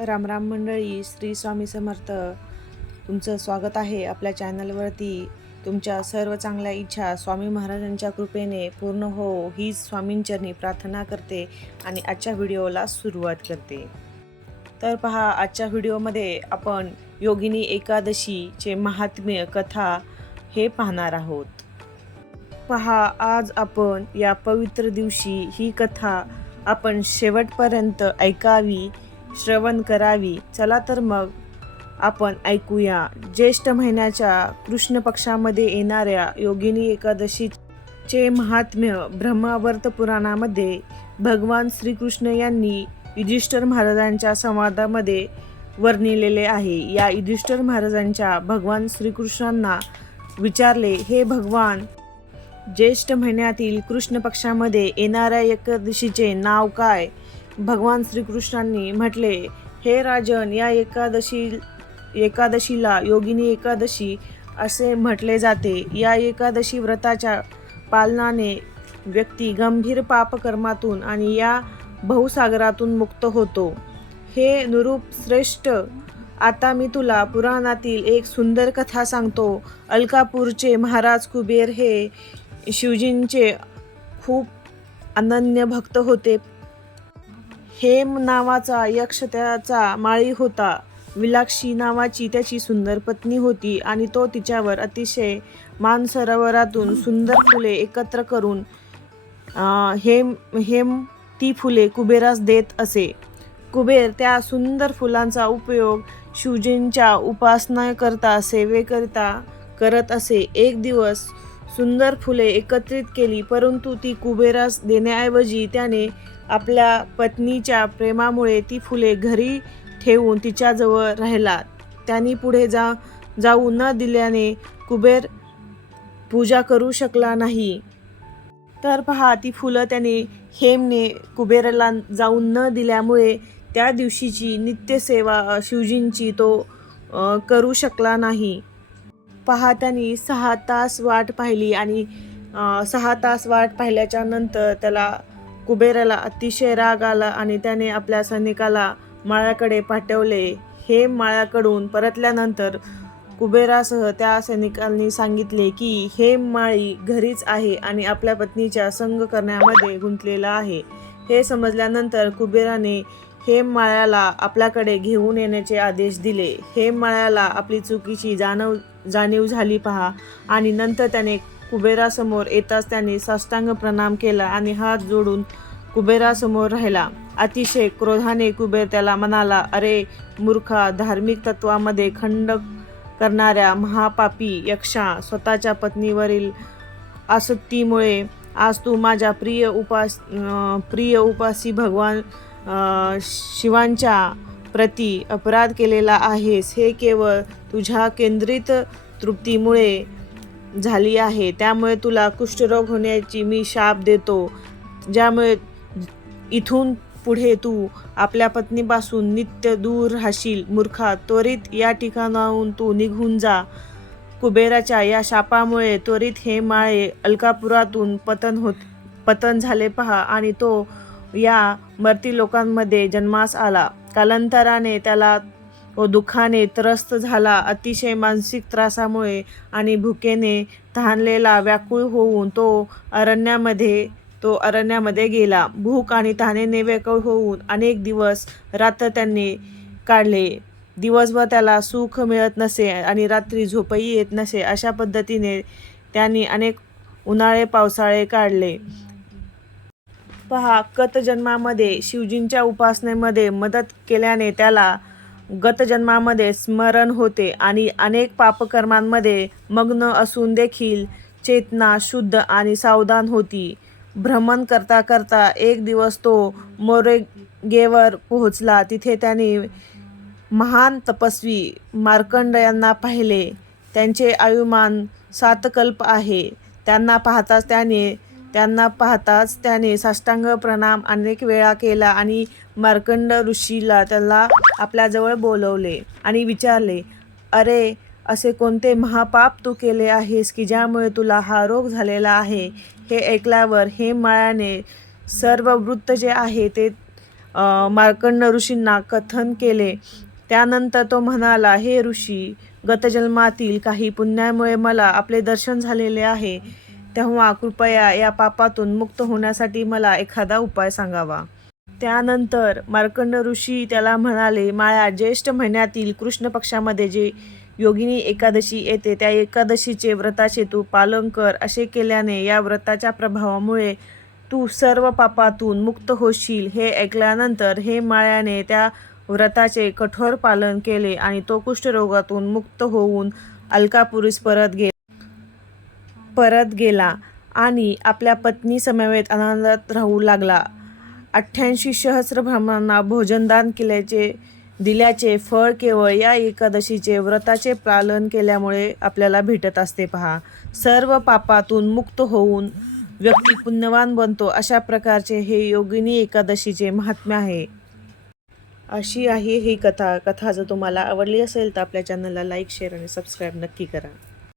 राम राम मंडळी श्री स्वामी समर्थ. तुमचं स्वागत आहे आपल्या चॅनलवरती. तुमच्या सर्व चांगल्या इच्छा स्वामी महाराजांच्या कृपेने पूर्ण हो हीच स्वामींचरणी प्रार्थना करते आणि आजच्या व्हिडिओला सुरुवात करते. तर पहा आजच्या व्हिडिओमध्ये आपण योगिनी एकादशीचे महात्म्य कथा हे पाहणार आहोत. पहा आज आपण या पवित्र दिवशी ही कथा आपण शेवटपर्यंत ऐकावी. श्रवण करावी. चला तर मग आपण ऐकूया. ज्येष्ठ महिन्याच्या कृष्ण पक्षामध्ये येणाऱ्या योगिनी एकादशीचे महात्म्य ब्रह्मावर्त पुराणामध्ये भगवान श्रीकृष्ण यांनी युधिष्ठर महाराजांच्या संवादामध्ये वर्णिलेले आहे. या युधिष्ठर महाराजांच्या भगवान श्रीकृष्णांना विचारले हे भगवान ज्येष्ठ महिन्यातील कृष्ण पक्षामध्ये येणाऱ्या एकादशीचे नाव काय? भगवान श्रीकृष्णांनी म्हटले हे राजन या एकादशी एकादशीला योगिनी एकादशी असे म्हटले जाते. या एकादशी व्रताच्या पालनाने व्यक्ती गंभीर पापकर्मातून आणि या बहुसागरातून मुक्त होतो. हे निरूप श्रेष्ठ. आता मी तुला पुराणातील एक सुंदर कथा सांगतो. अलकापूरचे महाराज कुबेर हे शिवजींचे खूप अनन्य भक्त होते. हेम नावाचा यक्ष त्याचा माळी होता. विलाक्षी नावाची त्याची सुंदर पत्नी होती आणि तो तिच्यावर अतिशय मानसरोवरातून सुंदर फुले एकत्र करून हेम हेम ती फुले कुबेरास देत असे. कुबेर त्या सुंदर फुलांचा उपयोग शिवजींच्या उपासनाकरता सेवेकरिता करत असे. एक दिवस सुंदर फुले एकत्रित केली परंतु ती कुबेरास देण्याऐवजी त्याने आपल्या पत्नीच्या प्रेमामुळे ती फुले घरी ठेवून तिच्याजवळ राहिला त्यांनी पुढे जा जाऊ न दिल्याने कुबेर पूजा करू शकला नाही. तर पहा ती फुलं त्याने हेमने कुबेराला जाऊन न दिल्यामुळे त्या दिवशीची नित्यसेवा शिवजींची तो करू शकला नाही. पहा त्यांनी सहा तास वाट पाहिली आणि सहा तास वाट पाहिल्याच्या नंतर त्याला कुबेराला अतिशय राग आला आणि त्याने आपल्या सैनिकाला माळ्याकडे पाठवले. हे माळ्याकडून परतल्यानंतर कुबेरासह त्या सैनिकांनी सांगितले की हे माळी घरीच आहे आणि आपल्या पत्नीच्या संग करण्यामध्ये गुंतलेला आहे. हे समजल्यानंतर कुबेराने हेममाळ्याला आपल्याकडे घेऊन येण्याचे आदेश दिले. हेममाळ्याला आपली चुकीची जाणव जाणीव झाली पहा. आणि नंतर त्याने कुबेरासमोर येताच त्याने साष्टांग प्रणाम केला आणि हात जोडून कुबेरासमोर राहिला. अतिशय क्रोधाने कुबेर त्याला म्हणाला अरे मूर्खा धार्मिक तत्वामध्ये खंड करणाऱ्या महापापी यक्षा स्वतःच्या पत्नीवरील आसक्तीमुळे आज तू माझ्या प्रिय उपास प्रिय उपासी भगवान शिवांच्या प्रती अपराध केलेला आहेस हे केवळ तुझ्या केंद्रित तृप्तीमुळे झाली आहे. त्यामुळे तुला कुष्ठरोग होण्याची मी शाप देतो ज्यामुळे इथून पुढे तू आपल्या पत्नीपासून नित्य दूर राहशील. मूर्खा त्वरित या ठिकाणाहून तू निघून जा. कुबेराच्या या शापामुळे त्वरित हे माळे अलकापुरातून पतन होत पतन झाले पहा आणि तो या मर्ती लोकांमध्ये जन्मास आला. कालांतराने त्याला तो दुःखाने त्रस्त झाला. अतिशय मानसिक त्रासामुळे आणि भुकेने तहानलेला व्याकुळ होऊन तो अरण्यामध्ये तो अरण्यामध्ये गेला. भूक आणि तहानेने व्याकुळ होऊन अनेक दिवस रात्र त्यांनी काढले. दिवसभर त्याला सुख मिळत नसे आणि रात्री झोपही येत नसे अशा पद्धतीने त्यांनी अनेक उन्हाळे पावसाळे काढले. पहा गतजन्मामध्ये शिवजींच्या उपासनेमध्ये मदत केल्याने त्याला गतजन्मामध्ये स्मरण होते आणि अनेक पापकर्मांमध्ये मग्न असून देखील चेतना शुद्ध आणि सावधान होती. भ्रमण करता करता एक दिवस तो मोरेगेवर पोहोचला. तिथे त्याने महान तपस्वी मार्कंड यांना पाहिले. त्यांचे आयुमान सातकल्प आहे. त्यांना पाहताच त्याने त्यांना पाहताच त्याने साष्टांग प्रणाम अनेक वेळा केला आणि मार्कंड ऋषीला त्याला आपल्याजवळ बोलवले आणि विचारले अरे असे कोणते महापाप तू केले आहेस की ज्यामुळे तुला हा रोग झालेला आहे? हे ऐकल्यावर हे माळ्याने सर्व वृत्त जे आहे ते मार्कंड ऋषींना कथन केले. त्यानंतर तो म्हणाला हे ऋषी गतजन्मातील काही पुण्यामुळे मला आपले दर्शन झालेले आहे. तेव्हा कृपया या पापातून मुक्त होण्यासाठी मला एखादा उपाय सांगावा. त्यानंतर मार्कंड ऋषी त्याला म्हणाले माळ्या ज्येष्ठ महिन्यातील कृष्ण पक्षामध्ये जे योगिनी एकादशी येते त्या एकादशीचे व्रताचे तू पालन कर. असे केल्याने या व्रताच्या प्रभावामुळे तू सर्व पापातून मुक्त होशील. हे ऐकल्यानंतर हे माळ्याने त्या व्रताचे कठोर पालन केले आणि तो कुष्ठरोगातून मुक्त होऊन अलकापुरीस परत गे परत गेला आणि आपल्या पत्नी समवेत आनंदात राहू लागला. अठ्ठ्याऐंशी सहस्र ब्राह्मणांना भोजनदान केल्याचे दिल्याचे फळ केवळ या एकादशीचे व्रताचे पालन केल्यामुळे आपल्याला भेटत असते पहा. सर्व पापातून मुक्त होऊन व्यक्ती पुण्यवान बनतो अशा प्रकारचे हे योगिनी एकादशीचे महात्म्य आहे. अशी आहे ही कथा. कथा जर तुम्हाला आवडली असेल तर आपल्या चॅनलला लाईक शेअर आणि सबस्क्राईब नक्की करा.